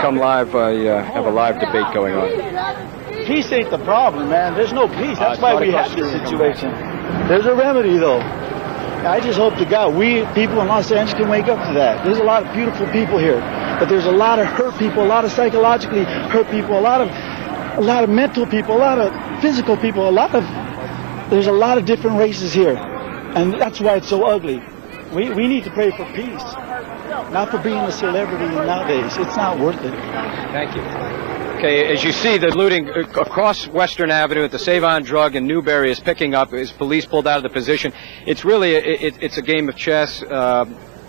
come live. I have a live debate going on. Peace ain't the problem, man. There's no peace. That's why we have this situation. There's a remedy, though. I just hope to God we people in Los Angeles can wake up to that. There's a lot of beautiful people here, but there's a lot of hurt people, a lot of psychologically hurt people, a lot of mental people, a lot of physical people, there's a lot of different races here, and that's why it's so ugly. We need to pray for peace, not for being a celebrity nowadays. It's not worth it. Thank you. Okay, as you see, the looting across Western Avenue at the Save-On Drug in Newberry is picking up as police pulled out of the position. It's really, it's a game of chess,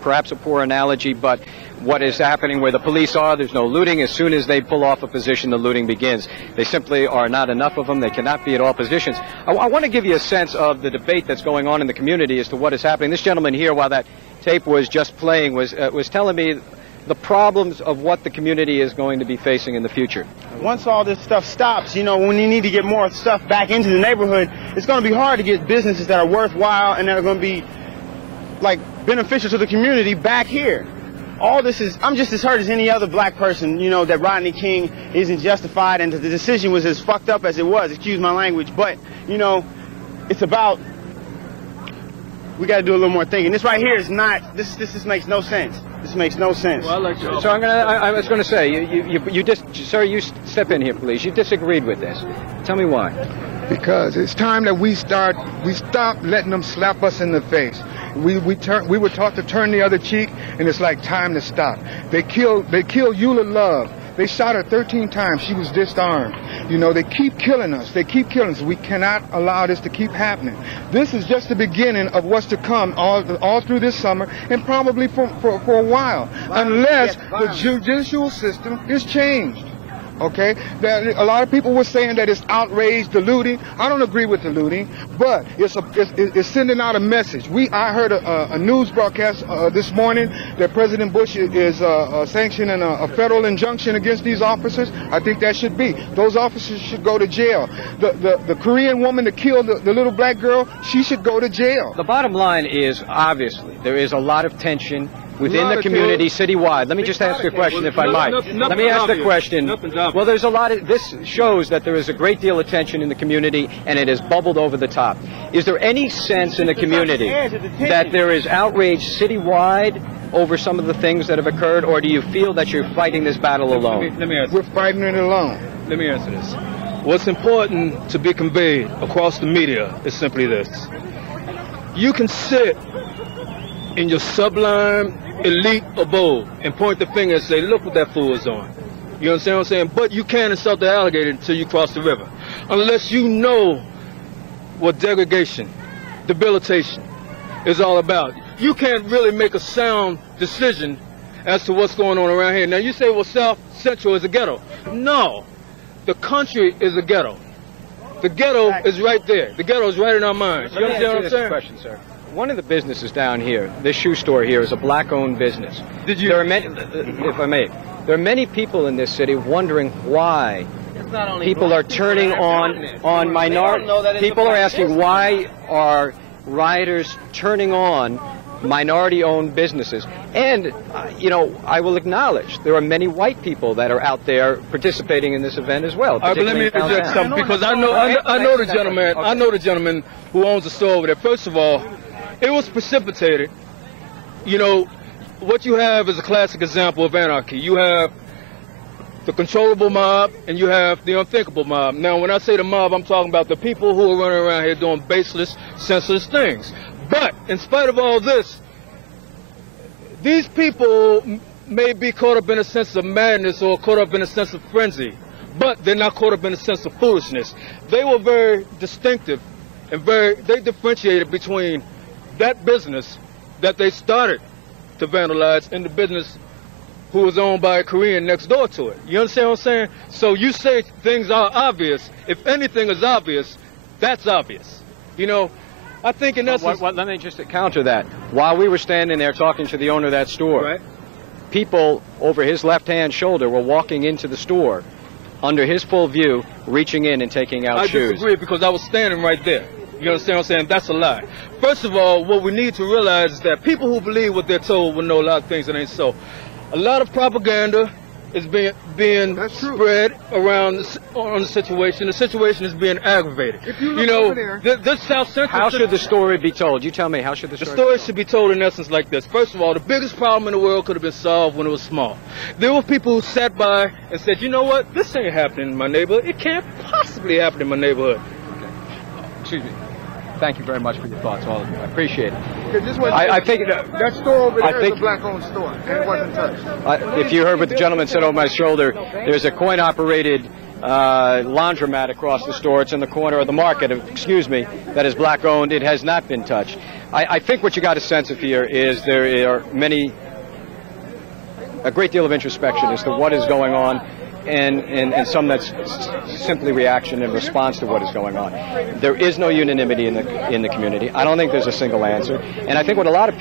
perhaps a poor analogy, but what is happening where the police are, there's no looting. As soon as they pull off a position, the looting begins. They simply are not enough of them. They cannot be at all positions. I want to give you a sense of the debate that's going on in the community as to what is happening. This gentleman here, while that tape was just playing, was telling me the problems of what the community is going to be facing in the future. Once all this stuff stops, you know, when you need to get more stuff back into the neighborhood, it's going to be hard to get businesses that are worthwhile and that are going to be, like, beneficial to the community back here. All this is, I'm just as hurt as any other black person, you know, that Rodney King isn't justified and that the decision was as fucked up as it was, excuse my language, but, you know, it's about, we got to do a little more thinking. This right here is not, this makes no sense. This makes no sense. Well, so I was going to say, sir, you step in here, please. You disagreed with this. Tell me why. Because it's time that we stop letting them slap us in the face. We were taught to turn the other cheek, and it's like time to stop. They killed Eula Love. They shot her 13 times. She was disarmed. You know, they keep killing us. They keep killing us. We cannot allow this to keep happening. This is just the beginning of what's to come all through this summer and probably for a while, unless the judicial system is changed. Okay, a lot of people were saying that it's outrage, the looting. I don't agree with the looting, but it's sending out a message. I heard a news broadcast this morning that President Bush is sanctioning a federal injunction against these officers. I think that should be. Those officers should go to jail. The Korean woman that killed the little black girl, she should go to jail. The bottom line is, obviously, there is a lot of tension within the community citywide. Let me just ask a question, if I might. Let me ask the question. Well, there's a lot of, this shows that there is a great deal of tension in the community, and it has bubbled over the top. Is there any sense in the community that there is outrage citywide over some of the things that have occurred, or do you feel that you're fighting this battle alone? Let me answer. We're fighting it alone. Let me answer this. What's important to be conveyed across the media is simply this. You can sit in your sublime elite abode and point the finger and say, look what that fool is on. You understand what I'm saying? But you can't insult the alligator until you cross the river. Unless you know what degradation, debilitation is all about. You can't really make a sound decision as to what's going on around here. Now you say, well, South Central is a ghetto. No, the country is a ghetto. The ghetto is right there. The ghetto is right in our minds. You understand what I'm saying? Question, sir. One of the businesses down here, this shoe store here, is a black-owned business. There are many, if I may, there are many people in this city wondering why people are turning on minority. People are asking, why are rioters turning on minority-owned businesses? And, you know, I will acknowledge there are many white people that are out there participating in this event as well. But let me interject something, because I know the gentleman. I know the gentleman who owns the store over there. First of all, it was precipitated. You know, what you have is a classic example of anarchy. You have the controllable mob and you have the unthinkable mob. Now, when I say the mob, I'm talking about the people who are running around here doing baseless, senseless things. But in spite of all this, these people may be caught up in a sense of madness or caught up in a sense of frenzy, but they're not caught up in a sense of foolishness. They were very distinctive and they differentiated between that business that they started to vandalize and the business who was owned by a Korean next door to it. You understand what I'm saying? So you say things are obvious. If anything is obvious, that's obvious. You know, I think in essence... Let me just counter that. While we were standing there talking to the owner of that store, right, people over his left-hand shoulder were walking into the store under his full view, reaching in and taking out shoes. I disagree, because I was standing right there. You understand what I'm saying? That's a lie. First of all, what we need to realize is that people who believe what they're told will know a lot of things that ain't so. A lot of propaganda is being spread around on the situation. The situation is being aggravated. You know, this South Central. How should the story be told? You tell me. How should the story? The story should be told in essence like this. First of all, the biggest problem in the world could have been solved when it was small. There were people who sat by and said, you know what, this ain't happening in my neighborhood. It can't possibly happen in my neighborhood. Okay. Excuse me. Thank you very much for your thoughts, all of you. I appreciate it. I think that store over there is a black-owned store, and it wasn't touched. If you heard what the gentleman said over my shoulder, there's a coin-operated laundromat across the store. It's in the corner of the market, excuse me, that is black-owned. It has not been touched. I think what you got a sense of here is there are a great deal of introspection as to what is going on, and some that's simply reaction in response to what is going on. There is no unanimity in the community. I don't think there's a single answer, and I think what a lot of people